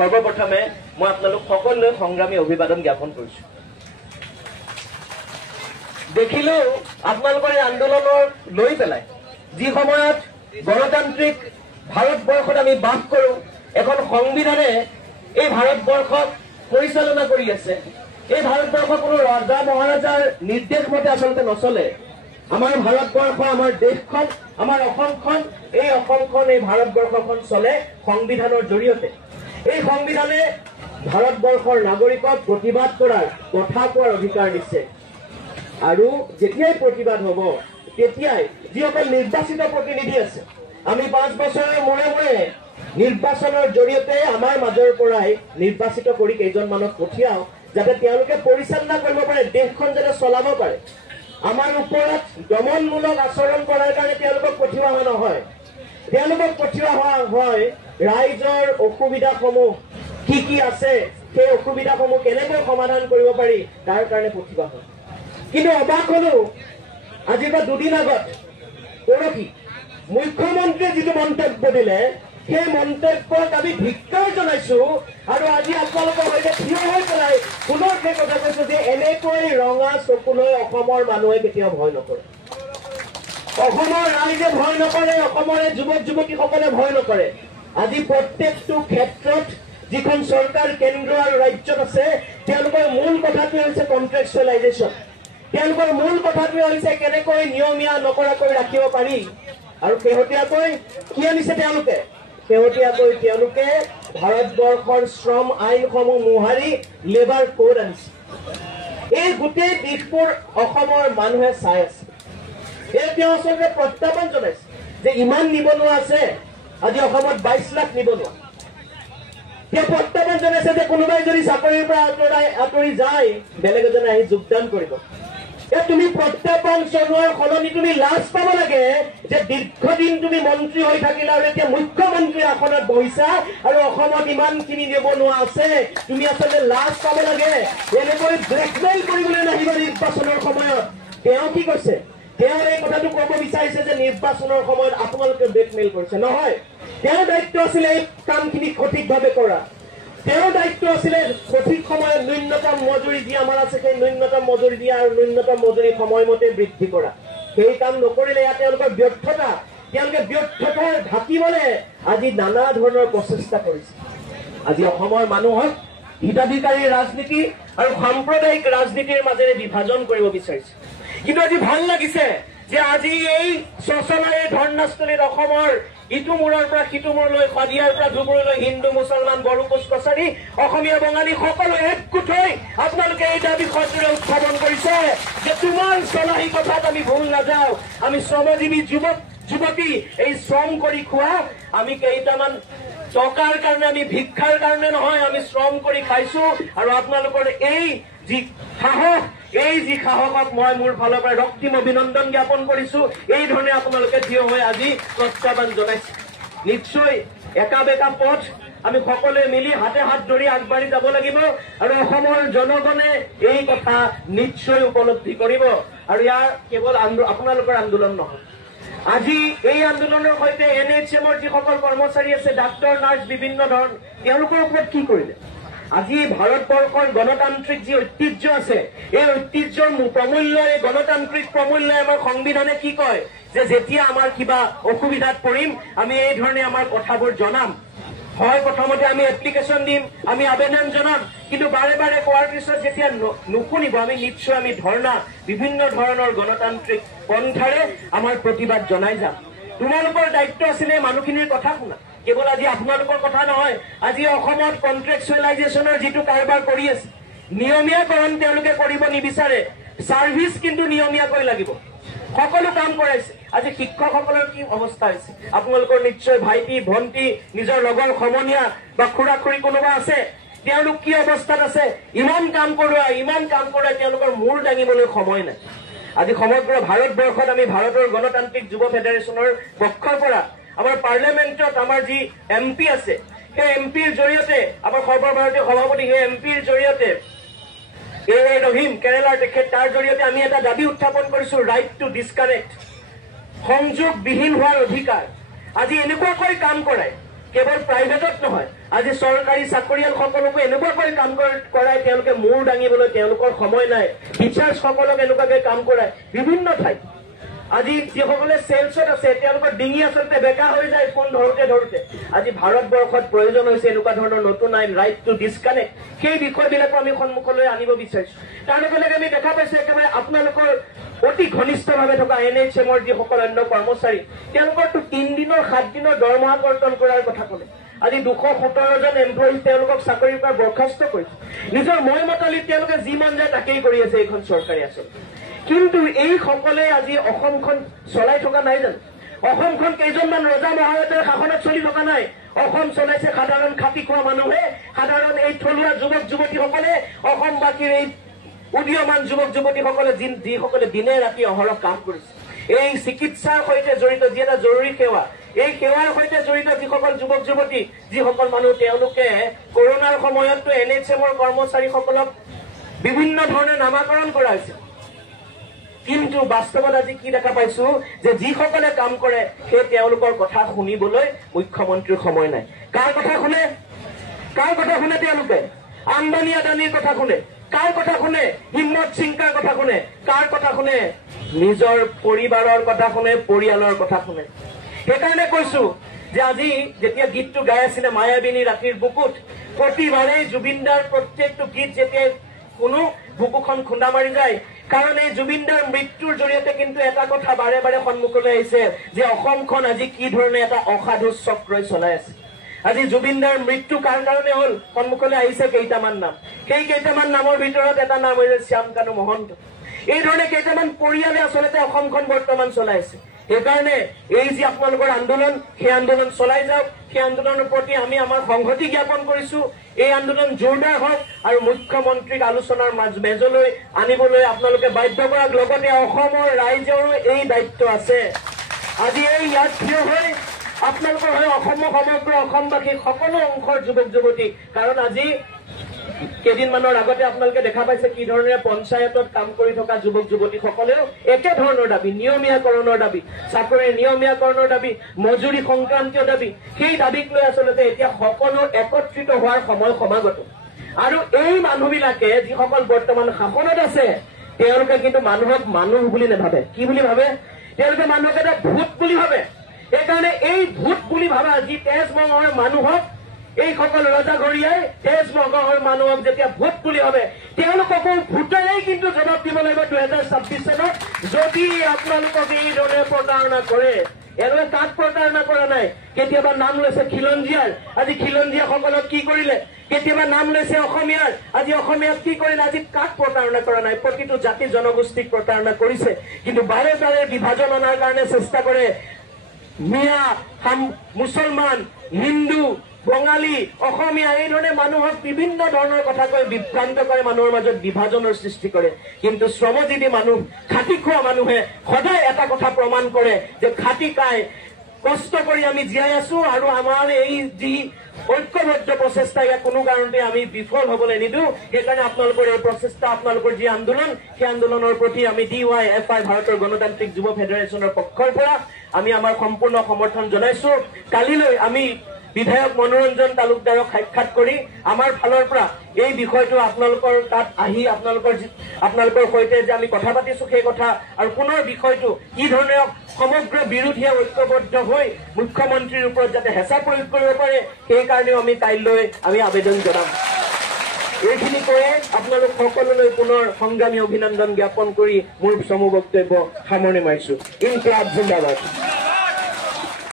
সৰ্বপ্ৰথমে মই আপোনালোক সকলোলৈ সংগ্ৰামী অভিবাদন জ্ঞাপন কৰিছো। দেখিলো আপোনালোকৰ এই আন্দোলনৰ লৈ পেলাই যি সময়ত গণতান্ত্ৰিক ভাৰতবৰ্ষত আমি বাস কৰো, এখন সংবিধানে এই ভাৰতবৰ্ষক পৰিচালনা কৰি আছে। এই ভাৰতবৰ্ষ কোনো ৰজা মহাৰাজাৰ নিৰ্দেশ মতে আচলতে নচলে। আমাৰ ভাৰতবৰ্ষ, আমাৰ দেশখন, আমাৰ অসমখন, এই অসমখন, এই ভাৰতবৰ্ষখন চলে সংবিধানৰ জৰিয়তে। এই সংবিধানে ভাৰতবৰ্ষৰ নাগৰিকক প্ৰতিবাদ কৰাৰ, কথা কোৱাৰ অধিকাৰ দিছে। আৰু যেতিয়াই প্ৰতিবাদ হ'ব তেতিয়াই যিসকল নিৰ্বাচিত প্ৰতিনিধি আছে, আমি 5 বছৰৰ মূৰে মূৰে নিৰ্বাচনৰ জৰিয়তে আমাৰ মাজৰ পৰাই নিৰ্বাচিত কৰি কেইজনমানক পঠিয়াও, যাতে তেওঁলোকে পৰিচালনা কৰিব পাৰে, দেশখন যাতে চলাব পাৰে। আমাৰ ওপৰত দমনমূলক আচৰণ কৰাৰ কাৰণে তেওঁলোকক পঠিওৱা হোৱা নহয়। তেওঁলোকক পঠিওৱা হয় ৰাইজৰ অসুবিধাসমূহ কি কি আছে, সেই অসুবিধাসমূহ কেনেকৈ সমাধান কৰিব পাৰি তাৰ কাৰণে পঠিওৱা হয়। কিন্তু অবাক হলো, আজিৰ পৰা 2 দিন আগত পৰহি মুখ্যমন্ত্ৰীয়ে যিটো মন্তব্য দিলে, সেই মন্তব্যক আমি ধিক্কাৰ জনাইছো। আৰু আজি আপোনালোকৰ সৈতে থিয় হৈ পেলাই পুনৰ সেই কথা কৈছো যে এনেকৈ ৰঙা চকুলৈ অসমৰ মানুহে কেতিয়াও ভয় নকৰে। অসমৰ ৰাইজে ভয় নকৰে, অসমৰ যুৱক যুৱতীসকলে ভয় নকৰে। আজি প্ৰত্যেকটো ক্ষেত্ৰত যিখন চৰকাৰ কেন্দ্ৰ আৰু ৰাজ্যত আছে, তেওঁলোকৰ মূল কথাটোৱে হৈছে কন্ট্ৰেকচুৱেলাইজেশ্যন। তেওঁলোকৰ মূল কথাটোৱে হৈছে কেনেকৈ নিয়মীয়া নকৰাকৈ ৰাখিব পাৰি। আৰু শেহতীয়াকৈ কি আনিছে তেওঁলোকে? শেহতীয়াকৈ তেওঁলোকে ভাৰতবৰ্ষৰ শ্ৰম আইনসমূহ মোহাৰি লেবাৰ কোড আনিছে। এই গোটেই দিশবোৰ অসমৰ মানুহে চাই আছে। তেওঁ আচলতে প্ৰত্যাহ্বান জনাইছে যে ইমান নিবনুৱা আছে, আজি অসমত 22 লাখ নিবনুৱা। তেওঁ প্ৰত্যাহ্বান জনাইছে যে কোনোবাই যদি চাকৰিৰ পৰা আঁতৰি যায়, বেলেগ এজনে আহি যোগদান কৰিব। তুমি প্ৰত্যাহ্বান জনোৱাৰ সলনি তুমি লাজ পাব লাগে যে দীৰ্ঘদিন তুমি মন্ত্ৰী হৈ থাকিলা আৰু এতিয়া মুখ্যমন্ত্ৰীৰ আসনত বহিছা আৰু অসমত ইমানখিনি নিবনুৱা আছে। তুমি আচলতে লাজ পাব লাগে। এনেকৈ ব্লেকমেইল কৰিবলৈ নাহিবা নিৰ্বাচনৰ সময়ত। তেওঁ কি কৈছে? তেওঁ এই কথাটো ক'ব বিচাৰিছে যে নিৰ্বাচনৰ সময়ত আপোনালোকে ব্লেকমেইল কৰিছে। নহয়, তেওঁৰ দায়িত্ব আছিলে এই কামখিনি সঠিকভাৱে কৰা। তেওঁৰ দায়িত্ব আছিলে সঠিক সময়ত ন্যূনতম মজুৰি যি আমাৰ আছে, সেই ন্যূনতম মজুৰি দিয়া আৰু ন্যূনতম মজুৰি সময়মতে বৃদ্ধি কৰা। সেই কাম নকৰিলে ইয়াত তেওঁলোকৰ ব্যৰ্থতা। তেওঁলোকে ব্যৰ্থতা ঢাকিবলৈ আজি নানা ধৰণৰ প্ৰচেষ্টা কৰিছে। আজি অসমৰ মানুহক হিতাধিকাৰী ৰাজনীতি আৰু সাম্প্ৰদায়িক ৰাজনীতিৰ মাজেৰে বিভাজন কৰিব বিচাৰিছে। কিন্তু আজি ভাল লাগিছে যে আজি এই শোচনাৰে ধৰ্ণাস্থলীত অসমৰ ইটো মূৰৰ পৰা সিটো মূৰলৈ, শদিয়াৰ পৰা ধুবুৰীলৈ হিন্দু, মুছলমান, বড়ো, কোচ কছাৰী, অসমীয়া, বঙালী সকলো একগোট হৈ আপোনালোকে এই দাবী সত্ৰে উত্থাপন কৰিছে যে তোমাৰ চলাহী কথাত আমি ভুল নাযাওঁ। আমি শ্ৰমজীৱী যুৱক যুৱতী, এই শ্ৰম কৰি খোৱা, আমি কেইটামান টকাৰ কাৰণে, আমি ভিক্ষাৰ কাৰণে নহয়, আমি শ্ৰম কৰি খাইছো। আৰু আপোনালোকৰ এই যি সাহস, এই যি সাহসক মই মোৰ ফালৰ পৰা ৰক্তিম অভিনন্দন জ্ঞাপন কৰিছো। এই ধৰণে আপোনালোকে থিয় হৈ আজি প্ৰত্যাহ্বান জনাইছে। নিশ্চয় একা বেকা পথ আমি সকলোৱে মিলি হাতে হাত ধৰি আগবাঢ়ি যাব লাগিব। আৰু অসমৰ জনগণে এই কথা নিশ্চয় উপলব্ধি কৰিব। আৰু ইয়াৰ কেৱল আপোনালোকৰ আন্দোলন নহয়, আজি এই আন্দোলনৰ সৈতে NHM-ৰ যিসকল কৰ্মচাৰী আছে, ডাক্তৰ, নাৰ্ছ, বিভিন্ন ধৰণৰ, তেওঁলোকৰ ওপৰত কি কৰিলে? আজি ভাৰতবৰ্ষৰ গণতান্ত্ৰিক যি ঐতিহ্য আছে, এই ঐতিহ্যৰ প্ৰমূল্য, এই গণতান্ত্ৰিক প্ৰমূল্য আমাৰ সংবিধানে কি কয় যে যেতিয়া আমাৰ কিবা অসুবিধাত পৰিম, আমি এই ধৰণে আমাৰ কথাবোৰ জনাম। হয়, প্ৰথমতে আমি এপ্লিকেশ্যন দিম, আমি আবেদন জনাম, কিন্তু বাৰে বাৰে কোৱাৰ পিছত যেতিয়া নুশুনিব, আমি নিশ্চয় আমি ধৰ্ণা, বিভিন্ন ধৰণৰ গণতান্ত্ৰিক পন্থাৰে আমাৰ প্ৰতিবাদ জনাই যাম। তোমালোকৰ দায়িত্ব আছিলে মানুহখিনিৰ কথা শুনা। কেৱল আজি আপোনালোকৰ কথা নহয়, আজি অসমত কন্ট্ৰেকচুৱেলাইজেশ্যনৰ যিটো কাৰবাৰ কৰি আছে, নিয়মীয়াকৰণ তেওঁলোকে কৰিব নিবিচাৰে। ছাৰ্ভিচ কিন্তু নিয়মীয়াকৈ লাগিব। সকলো কাম কৰাইছে। আজি শিক্ষকসকলৰ কি অৱস্থা হৈছে? আপোনালোকৰ নিশ্চয় ভাইটি, ভণ্টি, নিজৰ লগৰ সমনীয়া বা খুৰা খুৰী কোনোবা আছে, তেওঁলোক কি অৱস্থাত আছে? ইমান কাম কৰোৱাই তেওঁলোকৰ মূৰ দাঙিবলৈ সময় নাই। আজি সমগ্ৰ ভাৰতবৰ্ষত আমি ভাৰতৰ গণতান্ত্ৰিক যুৱ ফেডাৰেশ্যনৰ পক্ষৰ পৰা আমাৰ পাৰ্লিয়ামেণ্টত আমাৰ যি MP আছে, সেই MPৰ জৰিয়তে, আমাৰ সৰ্বভাৰতীয় সভাপতি, সেই MPৰ জৰিয়তে ৰহিম কেৰেলাৰ তেখেত, তাৰ জৰিয়তে আমি এটা দাবী উত্থাপন কৰিছো, ৰাইট টু ডিছকানেক্ট, সংযোগবিহীন হোৱাৰ অধিকাৰ। আজি এনেকুৱাকৈ কাম কৰাই কেৱল প্ৰাইভেটত নহয়, আজি চৰকাৰী চাকৰিয়ালসকলকো এনেকুৱাকৈ কাম কৰাই তেওঁলোকে মূৰ দাঙিবলৈ তেওঁলোকৰ সময় নাই। টিচাৰ্ছসকলক এনেকুৱাকৈ কাম কৰাই বিভিন্ন ঠাইত। আজি যিসকলে চেলছত আছে তেওঁলোকৰ ডিঙি আচলতে বেকা হৈ যায় ফোন ধৰোতে ধৰোতে। আজি ভাৰতবৰ্ষত প্ৰয়োজন হৈছে এনেকুৱা ধৰণৰ নতুন আইন, ৰাইট টু ডিছকানেক্ট। সেই বিষয়বিলাকো আমি সন্মুখলৈ আনিব বিচাৰিছো। তাৰ লগে লগে আমি দেখা পাইছো একেবাৰে আপোনালোকৰ অতি ঘনিষ্ঠভাৱে থকা NHMৰ যিসকল অন্য কৰ্মচাৰী, তেওঁলোকৰতো 3 দিনৰ 7 দিনৰ দৰমহা কৰ্তন কৰাৰ কথা ক'লে। আজি 217 জন এমপ্লয়ী তেওঁলোকক চাকৰিৰ পৰা বৰ্খাস্ত কৰিছে। নিজৰ মই মতালিত তেওঁলোকে যি মন যায় তাকেই কৰি আছে এইখন চৰকাৰে আচলতে। কিন্তু এই সকলে আজি অসমখন চলাই থকা নাই জানো? অসমখন কেইজনমান ৰজা মহাৰজাৰ শাসনত চলি থকা নাই। অসম চলাইছে সাধাৰণ খাটি খোৱা মানুহে, সাধাৰণ এই থলুৱা যুৱক যুৱতীসকলে, অসমবাসীৰ এই উদীয়মান যুৱক যুৱতীসকলে যিসকলে দিনে ৰাতি অহৰহ কাম কৰিছে। এই চিকিৎসাৰ সৈতে জড়িত যি এটা জৰুৰী সেৱা, এই সেৱাৰ সৈতে জড়িত যিসকল যুৱক যুৱতী, যিসকল মানুহ, তেওঁলোকে কৰোণাৰ সময়ততো NHMৰ কৰ্মচাৰীসকলক বিভিন্ন ধৰণে নামাকৰণ কৰা হৈছে। কিন্তু বাস্তৱত আজি কি দেখা পাইছো যে যিসকলে কাম কৰে সেই তেওঁলোকৰ কথা শুনিবলৈ মুখ্যমন্ত্ৰীৰ সময় নাই। কাৰ কথা শুনে? কাৰ কথা শুনে তেওঁলোকে? আম্বানী আদানীৰ কথা শুনে। কাৰ কথা শুনে? হিম্মত সিংকাৰ কথা শুনে। কাৰ কথা শুনে? নিজৰ পৰিবাৰৰ কথা শুনে, পৰিয়ালৰ কথা শুনে। সেইকাৰণে কৈছো যে আজি যেতিয়া গীতটো গাই আছিলে মায়াবিনী ৰাতিৰ বুকুত, প্ৰতিবাৰেই জুবিনদাৰ প্ৰত্যেকটো গীত যেতিয়া কোনো বুকুখন খুন্দা মাৰি যায়, কাৰণ এই জুবিনদাৰ মৃত্যুৰ জৰিয়তে কিন্তু এটা কথা বাৰে বাৰে সন্মুখলৈ আহিছে যে অসমখন আজি কি ধৰণে এটা অসাধু চক্ৰই চলাই আছে। আজি জুবিনদাৰ মৃত্যু কাৰ কাৰণে হল? সন্মুখলৈ আহিছে কেইটামান নাম। সেই কেইটামান নামৰ ভিতৰত এটা নাম হৈছে শ্যামকানু মহন্ত। এই ধৰণে কেইটামান পৰিয়ালে আচলতে অসমখন বৰ্তমান চলাইছে। সেইকাৰণে এই যি আপোনালোকৰ আন্দোলন, সেই আন্দোলন চলাই যাওক। সেই আন্দোলনৰ প্ৰতি আমি আমাৰ সংহতি জ্ঞাপন কৰিছো। এই আন্দোলন জোৰদাৰ হওক আৰু মুখ্যমন্ত্ৰীক আলোচনাৰ মেজলৈ আনিবলৈ আপোনালোকে বাধ্য কৰাৰ লগতে অসমৰ ৰাইজৰো এই দায়িত্ব আছে। আজি এই ইয়াত থিয় হৈ আপোনালোকৰ হৈ সমগ্ৰ অসমবাসী সকলো অংশৰ যুৱক যুৱতী, কাৰণ আজি কেইদিনমানৰ আগতে আপোনালোকে দেখা পাইছে কি ধৰণে পঞ্চায়তত কাম কৰি থকা যুৱক যুৱতীসকলেও একে ধৰণৰ দাবী, নিয়মীয়াকৰণৰ দাবী, চাকৰিৰ নিয়মীয়াকৰণৰ দাবী, মজুৰি সংক্ৰান্তীয় দাবী, সেই দাবীক লৈ আচলতে এতিয়া সকলো একত্ৰিত হোৱাৰ সময় সমাগত। আৰু এই মানুহবিলাকে যিসকল বৰ্তমান শাসনত আছে তেওঁলোকে কিন্তু মানুহক মানুহ বুলি নাভাবে। কি বুলি ভাবে? তেওঁলোকে মানুহক এটা ভূত বুলি ভাবে। সেইকাৰণে এই ভূত বুলি ভাবা যি তেজমঙৰ মানুহক, এইসকল ৰজাঘৰীয়াই তেজমঙৰ মানুহক যেতিয়া ভোট বুলি ভাবে, তেওঁলোককো ভোটেৰেই কিন্তু জবাব দিব লাগিব 2026 চনত, যদি আপোনালোকক এইদৰে প্ৰতাৰণা কৰে। এনেকৈ কাক প্ৰতাৰণা কৰা নাই? কেতিয়াবা নাম লৈছে খিলঞ্জীয়াৰ, আজি খিলঞ্জীয়াসকলক কি কৰিলে? কেতিয়াবা নাম লৈছে অসমীয়াৰ, আজি অসমীয়াক কি কৰিলে? আজি কাক প্ৰতাৰণা কৰা নাই? প্ৰতিটো জাতি জনগোষ্ঠীক প্ৰতাৰণা কৰিছে। কিন্তু বাৰে বাৰে বিভাজন অনাৰ কাৰণে চেষ্টা কৰে। মিয়া, মুছলমান, হিন্দু, বঙালী, অসমীয়া, এই ধৰণে মানুহক বিভিন্ন ধৰণৰ কথা কৈ বিভ্ৰান্ত কৰে, মানুহৰ মাজত বিভাজনৰ সৃষ্টি কৰে। কিন্তু শ্ৰমজীৱী মানুহ, খাটি খোৱা মানুহে সদায় এটা কথা প্ৰমাণ কৰে যে খাটি খাই কষ্ট কৰি আমি জীয়াই আছো আৰু আমাৰ এই যি ঐক্যবদ্ধ প্ৰচেষ্টা ইয়াক কোনো কাৰণতে আমি বিফল হবলৈ নিদিওঁ। সেইকাৰণে আপোনালোকৰ এই প্ৰচেষ্টা, আপোনালোকৰ যি আন্দোলন, সেই আন্দোলনৰ প্ৰতি আমি DYFI ভাৰতৰ গণতান্ত্ৰিক যুৱ ফেডাৰেশ্যনৰ পক্ষৰ পৰা আমি আমাৰ সম্পূৰ্ণ সমৰ্থন জনাইছো। কালিলৈ আমি বিধায়ক মনোৰঞ্জন তালুকদাৰক সাক্ষাৎ কৰি আমাৰ ফালৰ পৰা এই বিষয়টো আপোনালোকৰ তাত আহি আপোনালোকৰ সৈতে যে আমি কথা পাতিছো সেই কথা আৰু পুনৰ বিষয়টো কি ধৰণে সমগ্ৰ বিৰোধীয়ে ঐক্যবদ্ধ হৈ মুখ্যমন্ত্ৰীৰ ওপৰত যাতে হেঁচা প্ৰয়োগ কৰিব পাৰে, সেই কাৰণেও আমি কাইলৈ আমি আবেদন জনাম। এইখিনি কৈয়ে আপোনালোক সকলোলৈ পুনৰ সংগ্ৰামী অভিনন্দন জ্ঞাপন কৰি মোৰ চমু বক্তব্য সামৰণি মাৰিছো। ইনকলাব জিন্দাবাদ।